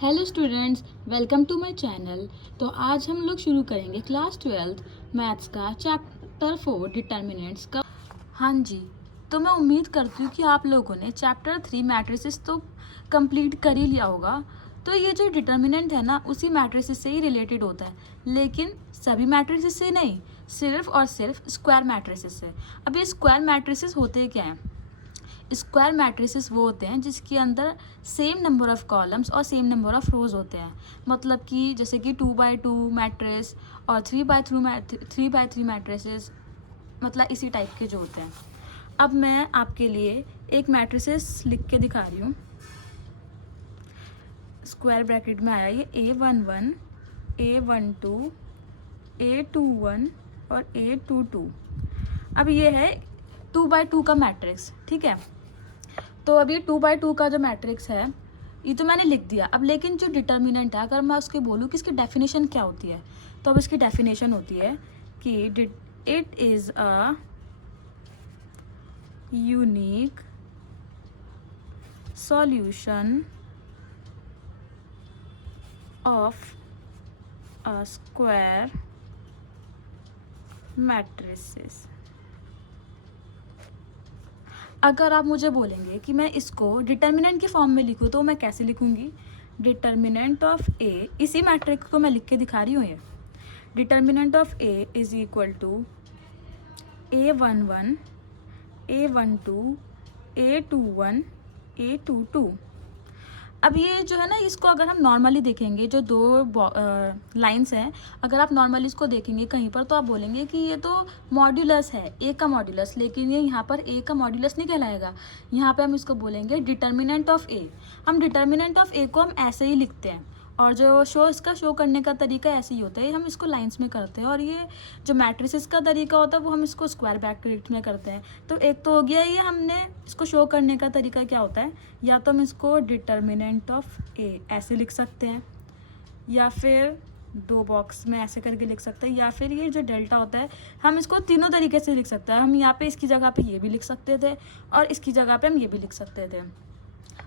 Hello students, welcome to my channel. तो आज हम लोग शुरू करेंगे क्लास 12 मैथ्स का चैप्टर 4 डिटर्मिनेंट्स का। हाँ जी, तो मैं उम्मीद करती हूँ कि आप लोगों ने चैप्टर 3 मैट्रिसेस तो कंप्लीट कर ही लिया होगा। तो ये जो डिटर्मिनेंट है ना, उसी मैट्रिसेस से ही रिलेटेड होता है, लेकिन सभी मैट्रिसेस से नहीं, सिर्फ और सिर्फ स्क्वायर मैट्रिसेस से। अब ये स्क्वायर मैट्रिसेस होते क्या हैं? स्क्वायर मैट्रिसेस वो होते हैं जिसके अंदर सेम नंबर ऑफ कॉलम्स और सेम नंबर ऑफ रोज होते हैं। मतलब कि जैसे कि 2x2 मैट्रिस और 3x3 मैट्रिसेस, मतलब इसी टाइप के जो होते हैं। अब मैं आपके लिए एक मैट्रिसेस लिख के दिखा रही हूँ। स्क्वायर ब्रैकेट में आया ये A11, A12, A21 और A22। अब ये है 2x2 का मैट्रिक्स, ठीक है। तो अभी 2x2 का जो मैट्रिक्स है ये तो मैंने लिख दिया। अब लेकिन जो डिटर्मिनेंट है, अगर मैं उसके बोलूँ कि इसकी डेफिनेशन क्या होती है, तो अब इसकी डेफिनेशन होती है कि it is a unique solution of a square matrices. अगर आप मुझे बोलेंगे कि मैं इसको डिटर्मिनेंट के फॉर्म में लिखूँ तो मैं कैसे लिखूँगी? डिटर्मिनेंट ऑफ ए, इसी मैट्रिक्स को मैं लिख के दिखा रही हूँ। ये determinant of A is equal to A11, A12, A21, A22। अब ये जो है ना, इसको अगर हम नॉर्मली देखेंगे, जो दो लाइंस हैं, अगर आप नॉर्मली इसको देखेंगे कहीं पर तो आप बोलेंगे कि ये तो मॉड्यूलस है, ए का मॉड्यूलस, लेकिन ये यहाँ पर ए का मॉड्यूलस नहीं कहलाएगा। यहाँ पे हम इसको बोलेंगे डिटर्मिनेंट ऑफ ए। हम डिटर्मिनेंट ऑफ ए को हम ऐसे ही लिखते हैं, और जो इसका शो करने का तरीका ऐसे ही होता है, हम इसको लाइंस में करते हैं। और ये जो मैट्रिसेस का तरीका होता है वो हम इसको स्क्वायर ब्रैकेट में करते हैं। तो एक तो हो गया ये, हमने इसको शो करने का तरीका क्या होता है, या तो हम इसको डिटर्मिनेंट ऑफ ए ऐसे लिख सकते हैं, या फिर दो बॉक्स में ऐसे करके लिख सकते हैं, या फिर ये जो डेल्टा होता है हम इसको तीनों तरीके से लिख सकते हैं। हम यहाँ पे इसकी जगह पे ये भी लिख सकते थे, और इसकी जगह पे हम ये भी लिख सकते थे।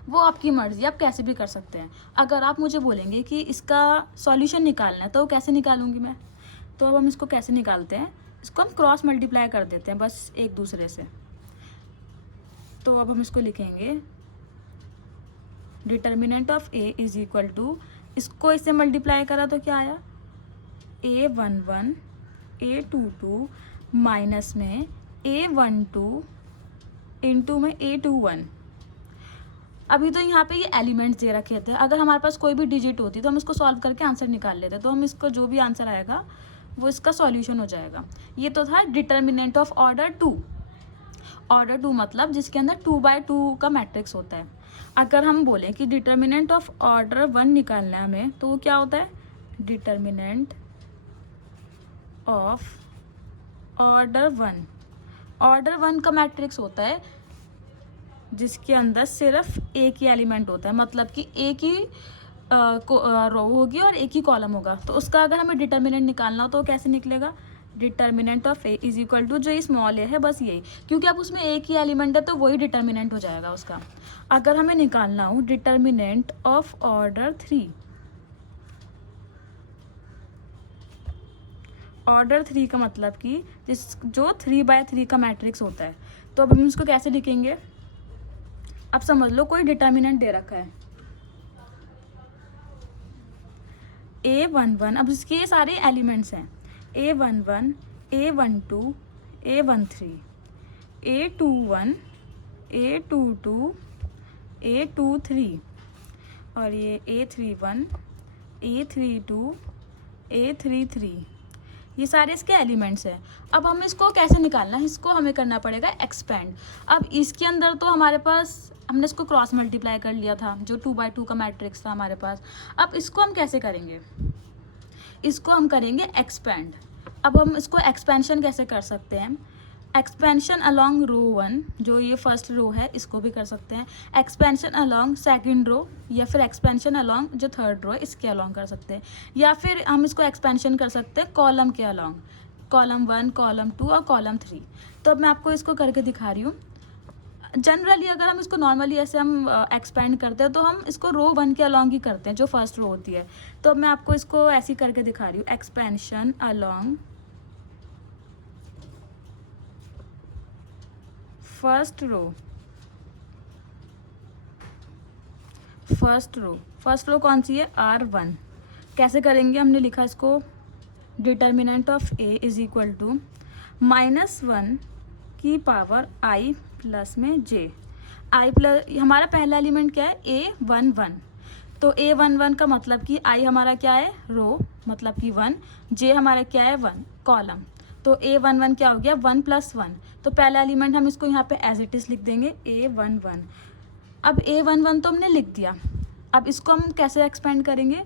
वो आपकी मर्ज़ी, आप कैसे भी कर सकते हैं। अगर आप मुझे बोलेंगे कि इसका सॉल्यूशन निकालना है तो कैसे निकालूंगी मैं? तो अब हम इसको कैसे निकालते हैं, इसको हम क्रॉस मल्टीप्लाई कर देते हैं बस एक दूसरे से। तो अब हम इसको लिखेंगे determinant of A is equal to, इसको इससे मल्टीप्लाई करा तो क्या आया, A11, A22 माइनस में A12 इंटू में A21। अभी तो यहाँ पे ये एलिमेंट्स दे रखे थे, अगर हमारे पास कोई भी डिजिट होती तो हम इसको सॉल्व करके आंसर निकाल लेते। तो हम इसको जो भी आंसर आएगा वो इसका सॉल्यूशन हो जाएगा। ये तो था डिटर्मिनेंट ऑफ ऑर्डर 2। ऑर्डर 2 मतलब जिसके अंदर 2x2 का मैट्रिक्स होता है। अगर हम बोलें कि डिटर्मिनेंट ऑफ ऑर्डर 1 निकालना है हमें, तो वो क्या होता है, डिटर्मिनेंट ऑफ ऑर्डर 1। ऑर्डर 1 का मैट्रिक्स होता है जिसके अंदर सिर्फ एक ही एलिमेंट होता है, मतलब कि एक ही रो होगी और एक ही कॉलम होगा। तो उसका अगर हमें डिटर्मिनेंट निकालना हो तो कैसे निकलेगा, determinant of A is equal to, जो स्मॉल ए है बस यही, क्योंकि अब उसमें एक ही एलिमेंट है तो वही डिटर्मिनेंट हो जाएगा उसका। अगर हमें निकालना हो डिटर्मिनेंट ऑफ ऑर्डर 3, ऑर्डर 3 का मतलब कि जो 3x3 का मैट्रिक्स होता है, तो अब हम इसको कैसे लिखेंगे? अब समझ लो कोई डिटर्मिनेंट दे रखा है A11, अब इसके सारे एलिमेंट्स हैं A11, A12, A13, A21, A22, A23 और ये A31, A32, A33, ये सारे इसके एलिमेंट्स हैं। अब हम इसको कैसे निकालना है, इसको हमें करना पड़ेगा एक्सपेंड। अब इसके अंदर तो हमारे पास, हमने इसको क्रॉस मल्टीप्लाई कर लिया था, जो 2x2 का मैट्रिक्स था हमारे पास। अब इसको हम कैसे करेंगे, इसको हम करेंगे एक्सपेंड। अब हम इसको एक्सपेंशन कैसे कर सकते हैं, एक्सपेंशन अलॉन्ग रो 1, जो ये फर्स्ट रो है इसको भी कर सकते हैं। एक्सपेंशन अलॉन्ग सेकंड रो, या फिर एक्सपेंशन अलॉन्ग जो थर्ड रो है इसके अलॉन्ग कर सकते हैं। या फिर हम इसको एक्सपेंशन कर सकते हैं कॉलम के अलॉन्ग, कॉलम 1, कॉलम 2 और कॉलम 3। तो अब मैं आपको इसको करके दिखा रही हूँ। जनरली अगर हम इसको नॉर्मली ऐसे हम एक्सपेंड करते हैं तो हम इसको रो 1 के अलॉन्ग ही करते हैं, जो फर्स्ट रो होती है। तो मैं आपको इसको ऐसे ही करके दिखा रही हूँ, expansion along first row. First row कौन सी है? R1। कैसे करेंगे? हमने लिखा इसको, determinant of A is equal to -1 की पावर i प्लस में j। i प्लस, हमारा पहला एलिमेंट क्या है? A11। तो A11 का मतलब कि i हमारा क्या है? रो, मतलब कि 1। j हमारा क्या है? 1, कॉलम। तो A11 क्या हो गया? 1 + 1। तो पहला एलिमेंट हम इसको यहाँ पे एज इट इज़ लिख देंगे, A11। अब A11 तो हमने लिख दिया। अब इसको हम कैसे एक्सपेंड करेंगे?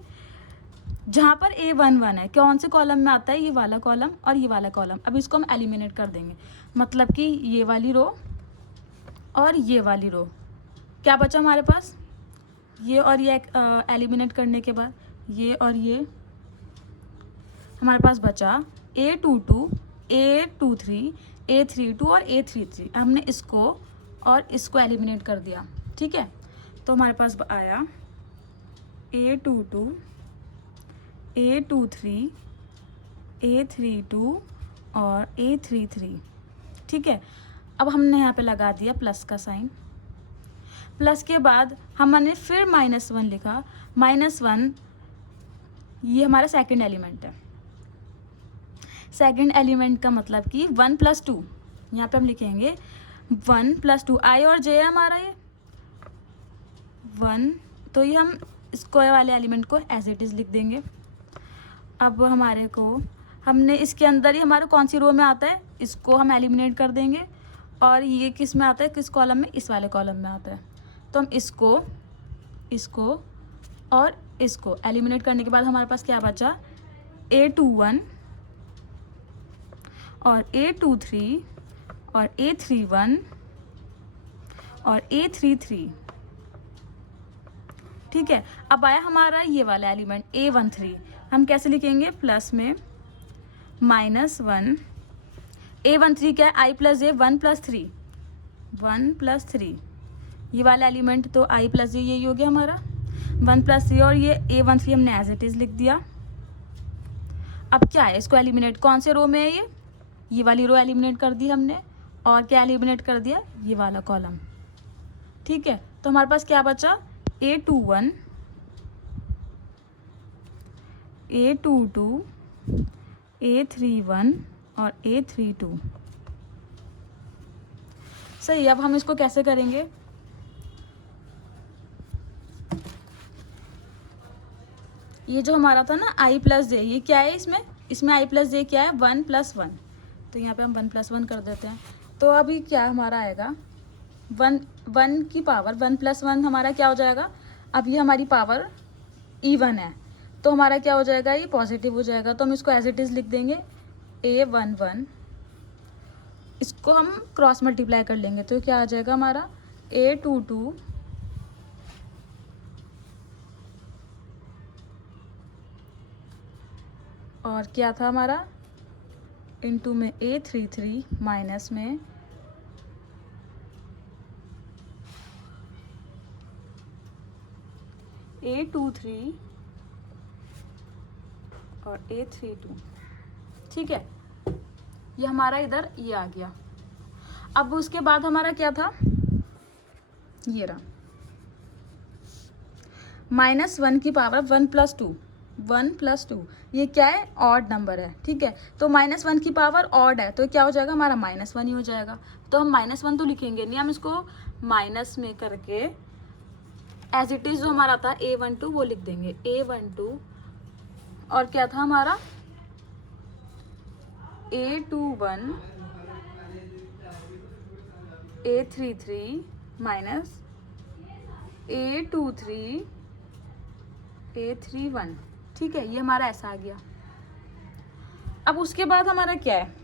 जहाँ पर A11 है, कौन से कॉलम में आता है? ये वाला कॉलम और ये वाला कॉलम। अब इसको हम एलिमिनेट कर देंगे, मतलब कि ये वाली रो और ये वाली रो। क्या बचा हमारे पास? ये और ये एलिमिनेट करने के बाद ये और ये हमारे पास बचा A22, A23, A32 और A33। हमने इसको और इसको एलिमिनेट कर दिया, ठीक है। तो हमारे पास आया A22, A23, A32 और A33, ठीक है। अब हमने यहाँ पे लगा दिया प्लस का साइन। प्लस के बाद हमने फिर -1 लिखा। -1 ये हमारा सेकंड एलिमेंट है। सेकंड एलिमेंट का मतलब कि 1 + 2, यहाँ पे हम लिखेंगे 1 + 2। i और j है हमारा ये 1, तो ये हम स्क्वायर वाले एलिमेंट को एज इट इज़ लिख देंगे। अब हमारे को, हमने इसके अंदर ही हमारा कौन सी रो में आता है, इसको हम एलिमिनेट कर देंगे। और ये किस में आता है? किस कॉलम में? इस वाले कॉलम में आता है। तो हम इसको और इसको एलिमिनेट करने के बाद हमारे पास क्या बचा? A21 और A23 और A31 और A33, ठीक है। अब आया हमारा ये वाला एलिमेंट A13। हम कैसे लिखेंगे? प्लस में -1। A13 क्या है? i + j, 1 + 3, 1 + 3। ये वाला एलिमेंट तो i + j यही हो गया हमारा 1 + 3, और ये A13 हमने एज इट इज़ लिख दिया। अब क्या है? इसको एलिमिनेट, कौन से रो में है ये वाली रो एलिमिनेट कर दी हमने। और क्या एलिमिनेट कर दिया? ये वाला कॉलम, ठीक है। तो हमारे पास क्या बचा? A21, A22, A31 और A32। सही। अब हम इसको कैसे करेंगे? ये जो हमारा था ना i + j, ये क्या है? इसमें i + j क्या है? 1 + 1। तो यहाँ पे हम 1 + 1 कर देते हैं। तो अभी क्या हमारा आएगा? 1 की पावर 1 + 1 हमारा क्या हो जाएगा? अब ये हमारी पावर इवन है, तो हमारा क्या हो जाएगा? ये पॉजिटिव हो जाएगा। तो हम इसको एज इट इज़ लिख देंगे A11। इसको हम क्रॉस मल्टीप्लाई कर लेंगे, तो क्या आ जाएगा हमारा? A22 और क्या था हमारा? इनटू में A33 माइनस में A23 और A32, ठीक है। ये हमारा इधर ये आ गया। अब उसके बाद हमारा क्या था? ये रहा -1 की पावर 1 + 2, 1 + 2। ये क्या है? ऑड नंबर है, ठीक है। तो -1 की पावर ऑड है, तो क्या हो जाएगा हमारा? -1 ही हो जाएगा। तो हम -1 तो लिखेंगे नहीं, हम इसको माइनस में करके एज इट इज़ जो हमारा था A12 वो लिख देंगे, A12। और क्या था हमारा? A21, A33 minus A23, A31, ठीक है। ये हमारा ऐसा आ गया। अब उसके बाद हमारा क्या है?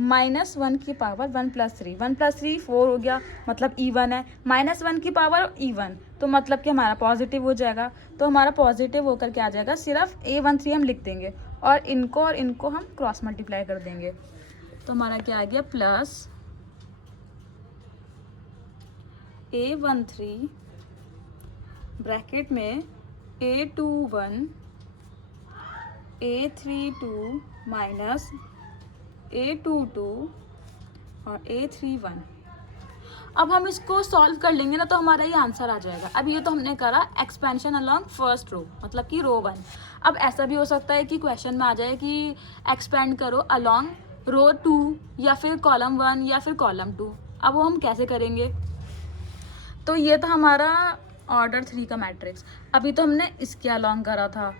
-1 की पावर 1 + 3, 1 + 3 4 हो गया, मतलब इवन है। -1 की पावर इवन, तो मतलब कि हमारा पॉजिटिव हो जाएगा। तो हमारा पॉजिटिव होकर क्या आ जाएगा? सिर्फ A13 हम लिख देंगे और इनको हम क्रॉस मल्टीप्लाई कर देंगे। तो हमारा क्या आ गया? प्लस A13 ब्रैकेट में A21 A32 माइनस A22 और A31। अब हम इसको सॉल्व कर लेंगे ना तो हमारा ये आंसर आ जाएगा। अब ये तो हमने करा एक्सपेंशन अलॉन्ग फर्स्ट रो, मतलब कि रो 1। अब ऐसा भी हो सकता है कि क्वेश्चन में आ जाए कि एक्सपेंड करो अलॉन्ग रो 2 या फिर कॉलम 1 या फिर कॉलम 2। अब वो हम कैसे करेंगे? तो ये था हमारा ऑर्डर 3 का मैट्रिक्स। अभी तो हमने इसके अलॉन्ग करा था।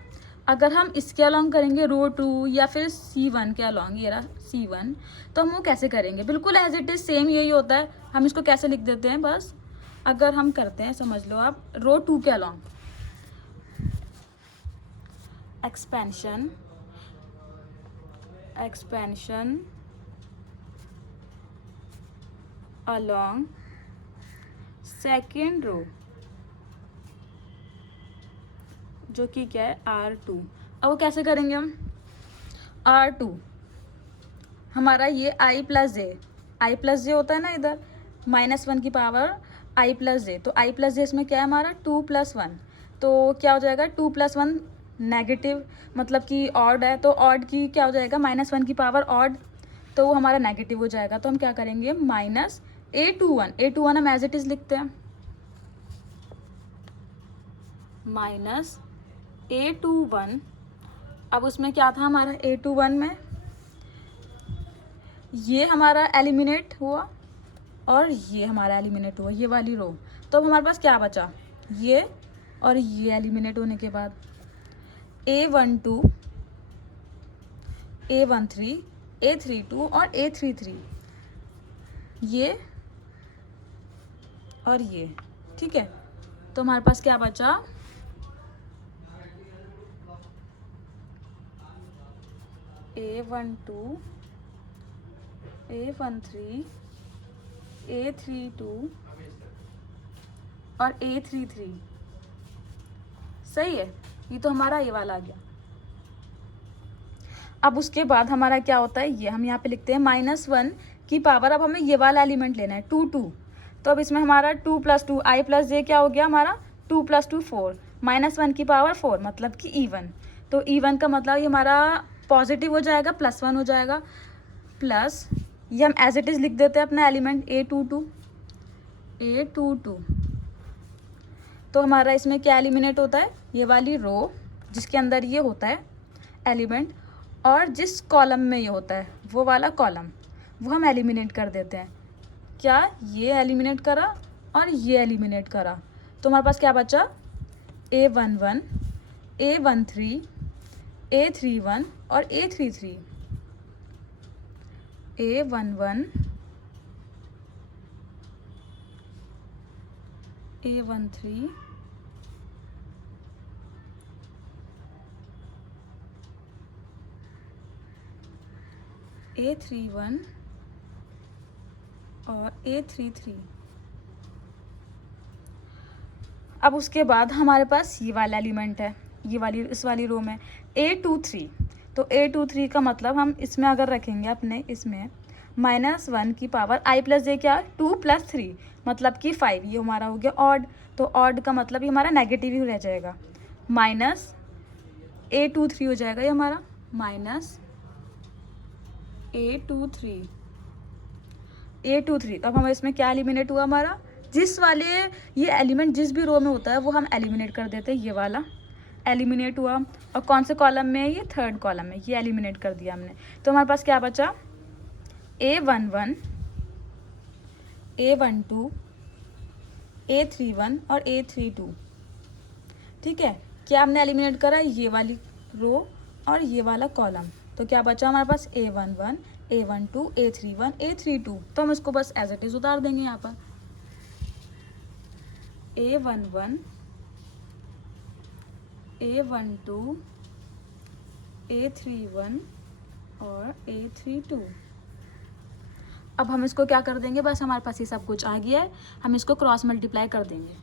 अगर हम इसके अलॉन्ग करेंगे रो 2 या फिर C1 के अलॉन्ग, ये रहा C1, तो हम वो कैसे करेंगे? बिल्कुल एज इट इज़ सेम यही होता है। हम इसको कैसे लिख देते हैं, बस अगर हम करते हैं, समझ लो आप, रो 2 के along expansion along second row, जो कि क्या है R2। अब वो कैसे करेंगे हम? R2 हमारा ये I प्लस जे होता है ना, इधर -1 की पावर I प्लस जे, तो I प्लस जे इसमें क्या है हमारा 2 + 1, तो क्या हो जाएगा 2 + 1 नेगेटिव, मतलब कि ऑड है, तो ऑड की क्या हो जाएगा -1 की पावर ऑड, तो वो हमारा नेगेटिव हो जाएगा। तो हम क्या करेंगे -A21 हम एज इट इज़ लिखते हैं -A21। अब उसमें क्या था हमारा A21 में, ये हमारा एलिमिनेट हुआ और ये हमारा एलिमिनेट हुआ, ये वाली रो। तो अब हमारे पास क्या बचा, ये और ये एलिमिनेट होने के बाद A12 A13 A32 और A33, ये और ये, ठीक है। तो हमारे पास क्या बचा, A12 A13 A32 और A33, सही है। ये तो हमारा ये वाला आ गया। अब उसके बाद हमारा क्या होता है, ये हम यहाँ पे लिखते हैं -1 की पावर। अब हमें ये वाला एलिमेंट लेना है 2 तो अब इसमें हमारा 2 + 2 I प्लस जे क्या हो गया हमारा 2 + 2 4, -1 की पावर 4, मतलब कि E1। तो E1 का मतलब ये हमारा पॉजिटिव हो जाएगा, +1 हो जाएगा, प्लस ये हम एज इट इज़ लिख देते हैं अपना एलिमेंट A22। तो हमारा इसमें क्या एलिमिनेट होता है, ये वाली रो जिसके अंदर ये होता है एलिमेंट, और जिस कॉलम में ये होता है वो वाला कॉलम, वो हम एलिमिनेट कर देते हैं। क्या ये एलिमिनेट करा और ये एलिमिनेट करा, तो हमारे पास क्या बचा A11 A13 A31 और A33। A11 A13 A31 और A33। अब उसके बाद हमारे पास ये वाला एलिमेंट है, ये वाली इस वाली रो में A23। तो A23 का मतलब हम इसमें अगर रखेंगे अपने, इसमें -1 की पावर I प्लस जे क्या 2 + 3, मतलब कि 5, ये हमारा हो गया ऑड। तो ऑड का मतलब ये हमारा नेगेटिव ही रह जाएगा, -A23 हो जाएगा ये हमारा -A23। तो अब हमारे इसमें क्या एलिमिनेट हुआ हमारा, जिस वाले ये एलिमेंट जिस भी रो में होता है वो हम एलिमिनेट कर देते हैं, ये वाला एलिमिनेट हुआ। और कौन से कॉलम में है, ये थर्ड कॉलम में, ये एलिमिनेट कर दिया हमने। तो हमारे पास क्या बचा A11 A12 A31 और A32, ठीक है। क्या हमने एलिमिनेट करा, ये वाली रो और ये वाला कॉलम। तो क्या बचा हमारे पास A11 A12 A31 A32। तो हम इसको बस एज इट इज़ उतार देंगे यहाँ पर, A11 A12 A31 और A32। अब हम इसको क्या कर देंगे, बस हमारे पास ये सब कुछ आ गया है, हम इसको क्रॉस मल्टीप्लाई कर देंगे,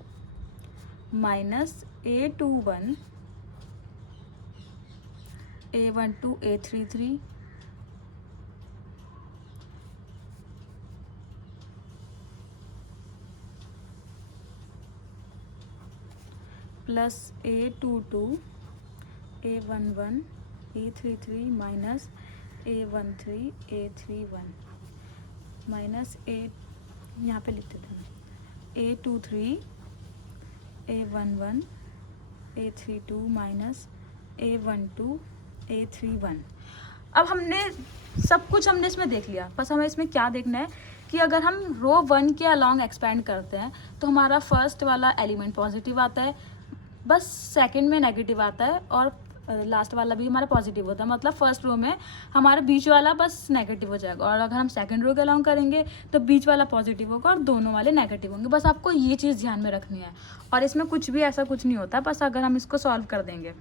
-A21 A12 A33 -A31 plus A22 A11 A33 minus A13 A31 minus यहाँ पे लिख देते हैं A23 A11 A32 minus A12 A31। अब हमने सब कुछ हमने इसमें देख लिया, बस हमें इसमें क्या देखना है कि अगर हम रो 1 के अलॉन्ग एक्सपेंड करते हैं तो हमारा फर्स्ट वाला एलिमेंट पॉजिटिव आता है, बस सेकंड में नेगेटिव आता है और लास्ट वाला भी हमारा पॉजिटिव होता है। मतलब फर्स्ट रो में हमारा बीच वाला बस नेगेटिव हो जाएगा, और अगर हम सेकंड रो के अलॉन्ग करेंगे तो बीच वाला पॉजिटिव होगा और दोनों वाले नेगेटिव होंगे। बस आपको ये चीज़ ध्यान में रखनी है, और इसमें कुछ भी ऐसा कुछ नहीं होता, बस अगर हम इसको सॉल्व कर देंगे